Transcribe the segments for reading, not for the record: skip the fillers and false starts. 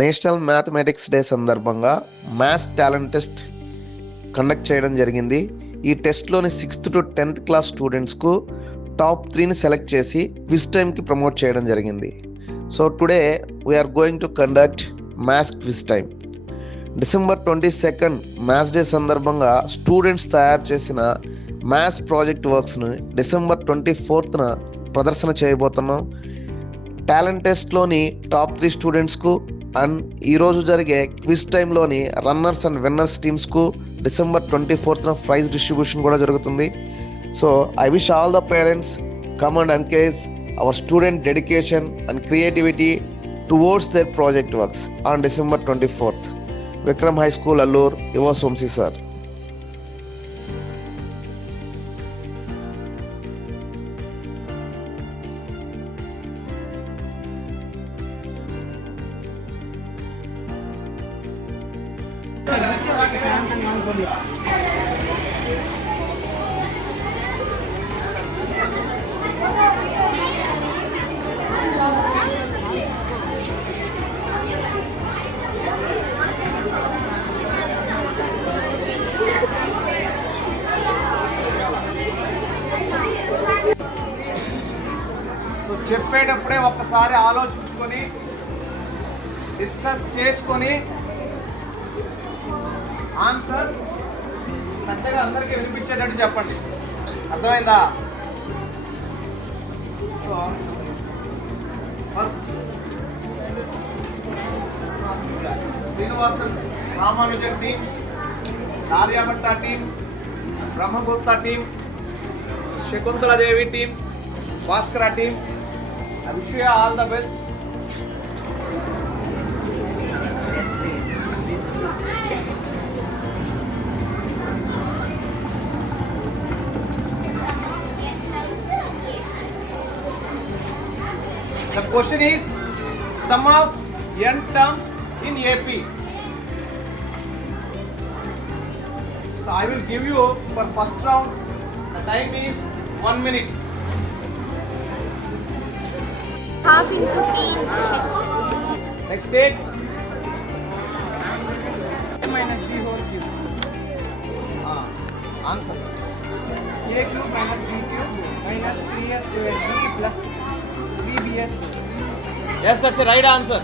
National mathematics day సందర్భంగా maths talent test conduct చేయడం జరిగింది. ఈ టెస్ట్లోని 6th to 10th క్లాస్ స్టూడెంట్స్కు టాప్ 3ని సెలెక్ట్ చేసి క్విజ్ టైమ్కి ప్రమోట్ చేయడం జరిగింది. So today we are going to conduct maths quiz time. December 22nd maths day సందర్భంగా స్టూడెంట్స్ తయారు చేసిన మ్యాథ్స్ ప్రాజెక్ట్ వర్క్స్ను December 24th ప్రదర్శన చేయబోతున్నాం. టాలెంట్ టెస్ట్లోని టాప్ 3 స్టూడెంట్స్కు అండ్ ఈరోజు జరిగే క్విజ్ టైంలోని రన్నర్స్ అండ్ విన్నర్స్ టీమ్స్కు December 24th ప్రైజ్ డిస్ట్రిబ్యూషన్ కూడా జరుగుతుంది. So I wish all the parents come and encourage hour student dedication and creativity towards their project works on December 24th. Vikram High School, Allur, Yuva Somsi sir. చెప్పేటప్పుడే ఒక్కసారి ఆలోచించుకొని discuss చేసుకొని answer పెద్దగా అందరికీ వినిపించేటట్టు చెప్పండి. అర్థమైందా? So first Srinivasan Ramanujan team, Aryabhata team, Brahmagupta team, Shakuntala Devi team, Bhaskara team. I wish you all the best. The question is sum of n terms in AP. So I will give you for first round. The time is 1 minute. Half into P into H. Next stage. minus B whole cube. Answer. A cube minus B cube minus 3S square B plus 3BS square. Yes, that's the right answer.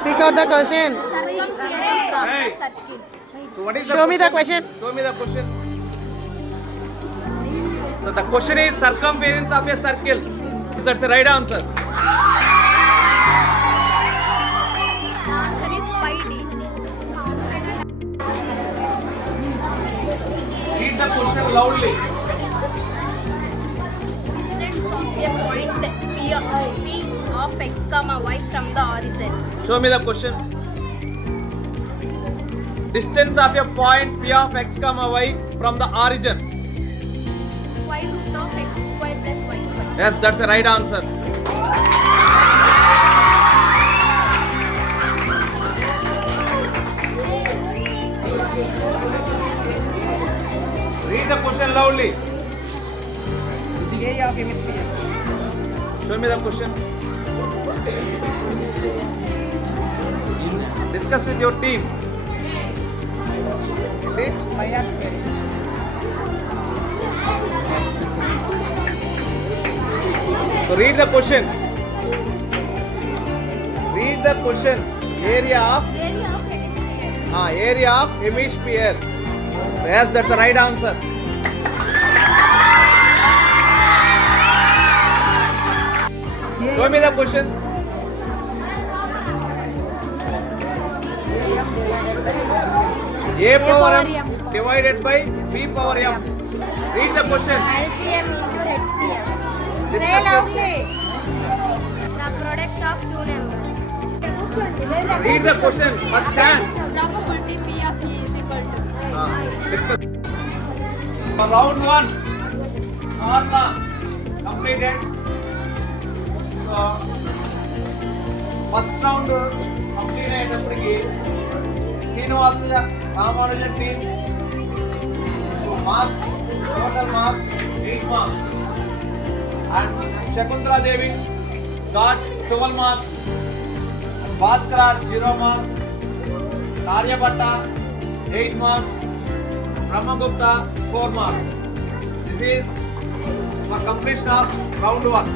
Speak out the question. Hey. So what is Show me the question. Show me the question. So the question is circumference of a circle. That's the right answer. Answer is pi d. Read the question loudly. Distance of a point P of x comma y from the origin. Show me the question. Distance of a point P of x comma y from the origin. Y root of x square plus y square. Yes, that's the right answer. Read the question loudly. Area of hemisphere. Show me the question. Discuss with your team. Pi r square. So read the question. Read the question. Area of Area of hemisphere. Yes, that's the right answer. Show me the question. A power m divided by B power m. Read the question. LCM into HCM. Discuss. The product of two numbers. Read the question. First stand. Probability P of E is equal to. Discuss. Round 1. Formula completed. So first round complete అయ్యేటప్పటికి Srinivasa Ramanujan team marks, total marks 8 marks, and Shakuntala Devi got 12 marks, and Bhaskara 0 marks, Aryabhatta 8 marks, Brahmagupta 4 marks. This is for completion of round 1.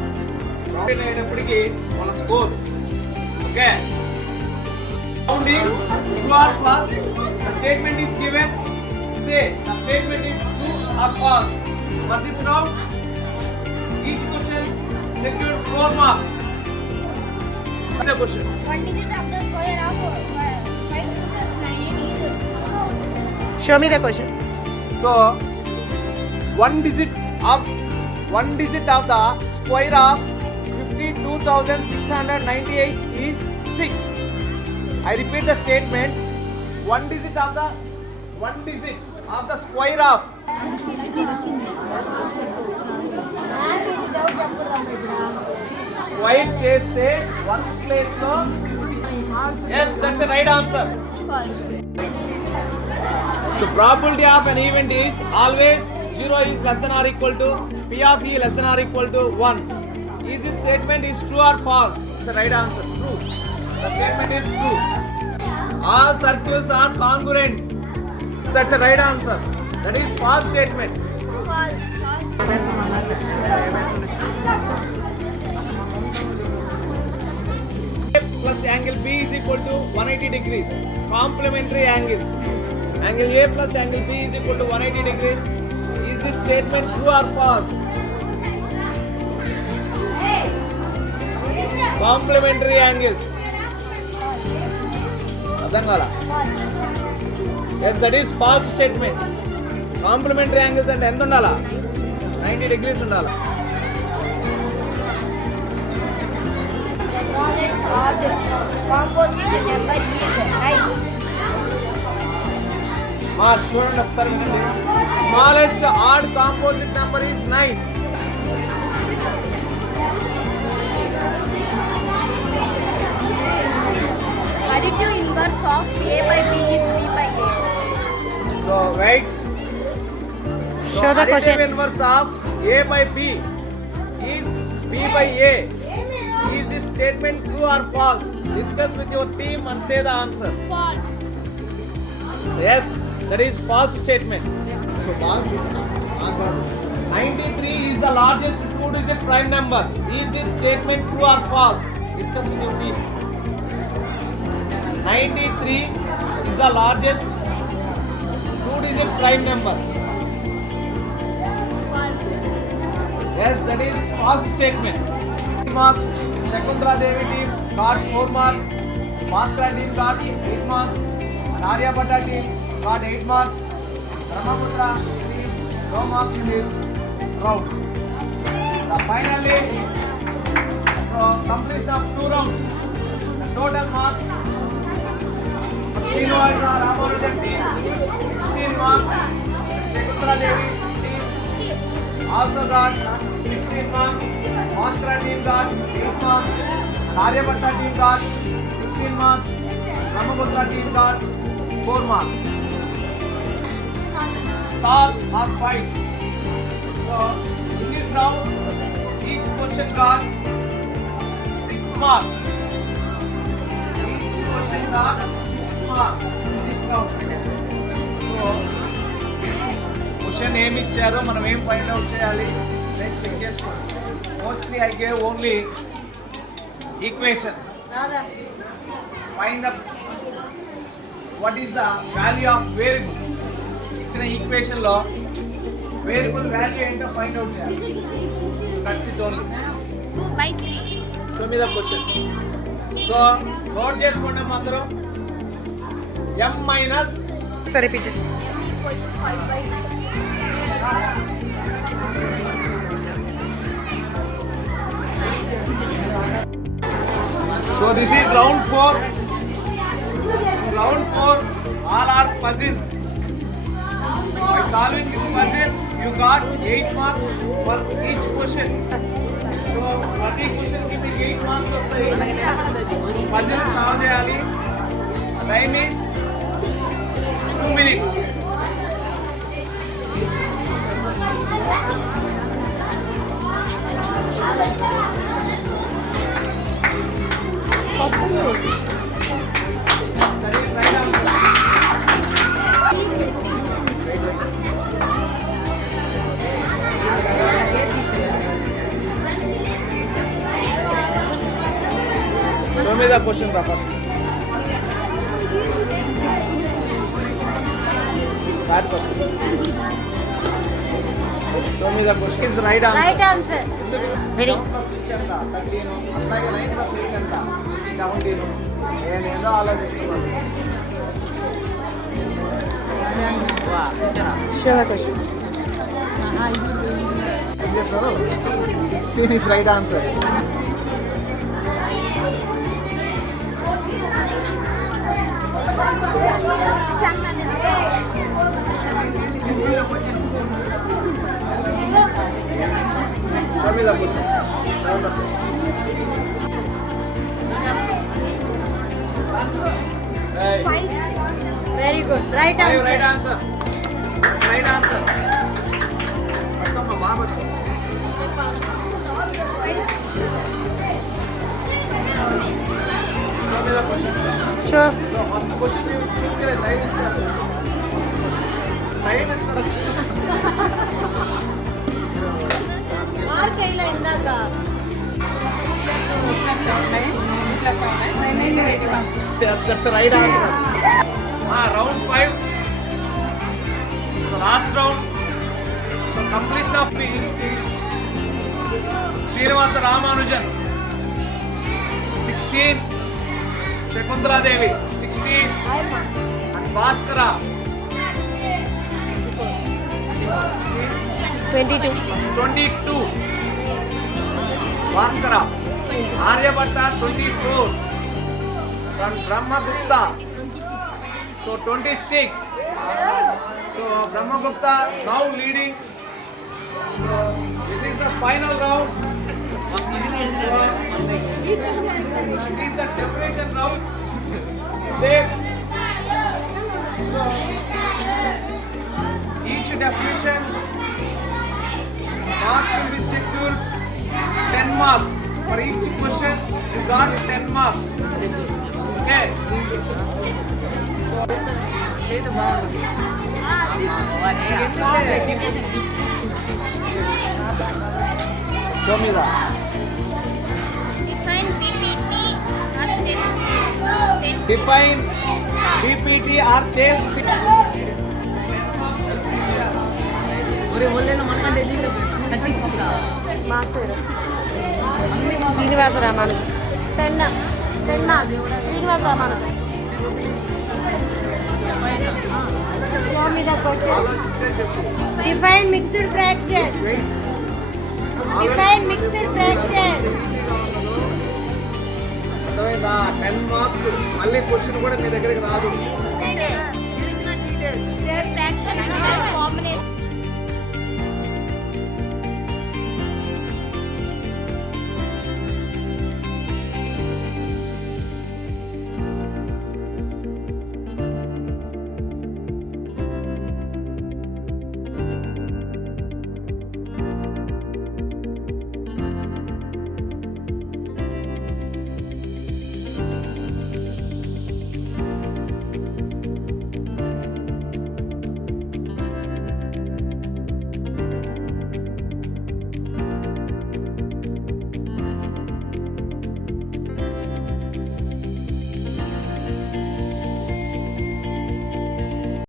Round అయినప్పటికీ వాళ్ళ scores. Okay. Round is true or false. The statement is given. Say the statement is true or false. For this round, each question secured 4 marks. Start the question. One digit of the square of 5 plus 9 is Show me the question. So, one digit of the square of 52,698 is 6. I repeat the statement. One digit of the square of square చేస్తే ones place లో yes, that's the right answer. false. So probability of an event is always 0 is less than or equal to P of E less than or equal to 1. Is this statement is true or false? It's the right answer. True. The statement is true. All circles are congruent. That's the right answer. That is false statement. False. A plus angle B is equal to 180 degrees. Complementary angles. Angle A plus angle B is equal to 180 degrees. Is this statement true or false? Complementary angles. అర్థం కాలా? Yes, that is false statement. Complementary angles అంటే ఎంత ఉండాలా? 90 degrees ఉండాలా? Composite number is 9. చూడండి ఒకసారి వినండి. Smallest odd composite number is 9. Additive inverse of A by B is B by A. So right. Show the question. Additive inverse of A by B is B by A. Is this statement true or false? Discuss with your team and say the answer. False. Yes, that is false statement. So 93 is the largest 2-digit prime number. Is this statement true or false? Discuss with your team. 93 is the largest 2-digit prime number. False. Yes, that is false statement. 3 marks. Shakuntala Devi team got 4 marks. Bhaskara team got 8 marks. And Aryabhatta team got 8 marks. Brahmaputra team no marks in this round. Finally, completion of 2 rounds. The total marks. Srinivasa Ramanujan team 16 marks. Shakuntala Devi team also got 16 marks. Bhaskara team got 8 marks. Aryabhatta team got 16 marks. Brahmaputra team got 4 marks. Solve or fight. So in this round, each question got 6 marks. Each question got 6 marks in this round. So question ఏమి ఇచ్చారో మనం ఏం find out చేయాలి నేను check చేసుకోండి. Mostly I gave only equations. Find up what is the value of variable. ఇచ్చిన ఈక్వేషన్లో variable value ఏంటో find out చేయాలి. That's it only. 2 by 3. Show me the question. So note చేసుకోండి అందరం. m minus Sorry, repeat it. 5 by 9. So this is round 4. Round 4, all are puzzles. By solving this puzzle, you got 8 marks for each question. So, प्रति question की మీకు 8 marks వస్తాయి. Puzzle solve చేయాలి. Time is 2 minutes. Show me the question first. Bad question. Show me the question. Is right answer. Right answer. Very 7 plus 6 ఎంత? 13. అట్లాగే 9 plus 8 ఎంత? 17. నేనేదో ఆలోచిస్తున్నాను. Show the question. ఏం చెప్తారు? 16 is right answer. Show me the question. Hey. Very good. Right Five answer. right answer. Right answer. అత్తమ్మ బాగా వచ్చింది. Show me the question. Show. So first question you single time ఇస్తారు. Time ఇస్తారు. Mark అయిలా ఇందాక. Yes, that's the right answer. Round 5. So last round. So completion of P. Srinivasa Ramanujan. 16. Shakuntala Devi. 16. And Bhaskara. 16. 22. 22. Bhaskara. Aryabhatta 24. And Brahmagupta. So 26. So Brahmagupta now leading. So this is the final round. So, it is the definition round. Same. So each definition marks will be scheduled 10 marks. For each question you got 10 marks. Okay. Show me that. Define PPT or Define PPT or tail speed. Srinivasa Ramanujan. Penna Srinivasa Ramanujan. Show me the question. Define mixed fraction. Define mixed fraction. అర్థమైందా? 10 marks. మళ్ళీ question కూడా మీ దగ్గరికి రాదు.